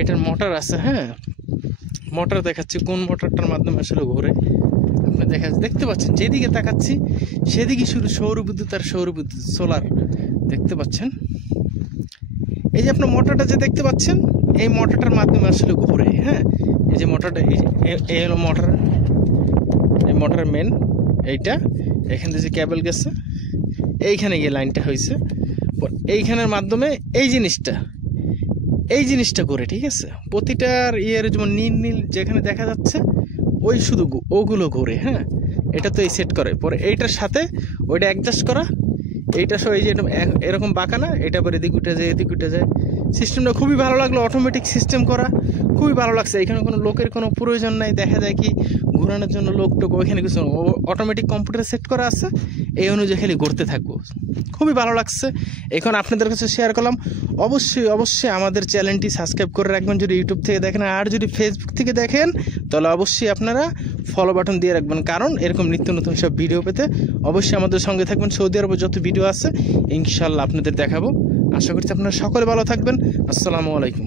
এটার মোটর আছে। হ্যাঁ, মোটর দেখাচ্ছি কোন মোটরটার মাধ্যমে আসলে ঘোরে। আপনি দেখতে পাচ্ছেন, যেদিকে তাকাচ্ছি সেদিকে শুধু সৌর বিদ্যুৎ আর সৌর বিদ্যুৎ, সোলার দেখতে পাচ্ছেন। এই যে আপনার মোটরটা যে দেখতে পাচ্ছেন, এই মোটরটার মাধ্যমে আসলে ঘোরে। হ্যাঁ, এই যে মোটরটা, এই হলো মোটর, এই মোটরের মেন এইটা। এখান থেকে যে কেবল গেছে এইখানে গিয়ে লাইনটা হয়েছে, এইখানের মাধ্যমে এই জিনিসটা ঘোরে। ঠিক আছে, প্রতিটার যেমন নীল নীল যেখানে দেখা যাচ্ছে ওই শুধু ওগুলো ঘোরে। হ্যাঁ, এটা তো এই সেট করে, পরে এইটার সাথে ওইটা অ্যাডজাস্ট করা, এইটা সব এই যে এরকম বাঁকানা, এটা পরে এদিক উঠে যায়। সিস্টেমটা খুবই ভালো লাগলো, অটোমেটিক সিস্টেম করা, খুবই ভালো লাগছে। এখানে কোনো লোকের কোনো প্রয়োজন নাই। দেখা যায় কি ঘোরানোর জন্য লোকটোক ওইখানে কিছু অটোমেটিক কম্পিউটার সেট করা আছে, এই অনুযায়ী খালি ঘুরতে থাকবো। খুবই ভালো লাগছে, এখন আপনাদের কাছে শেয়ার করলাম। অবশ্যই আমাদের চ্যানেলটি সাবস্ক্রাইব করে রাখবেন যদি ইউটিউব থেকে দেখেন, আর যদি ফেসবুক থেকে দেখেন তাহলে অবশ্যই আপনারা ফলো বাটন দিয়ে রাখবেন, কারণ এরকম নিত্য নতুন সব ভিডিও পেতে অবশ্যই আমাদের সঙ্গে থাকবেন। সৌদি আরবে যত ভিডিও আছে ইনশাল্লাহ আপনাদের দেখাবো। আশা করছি আপনারা সকলে ভালো থাকবেন। আসসালামু আলাইকুম।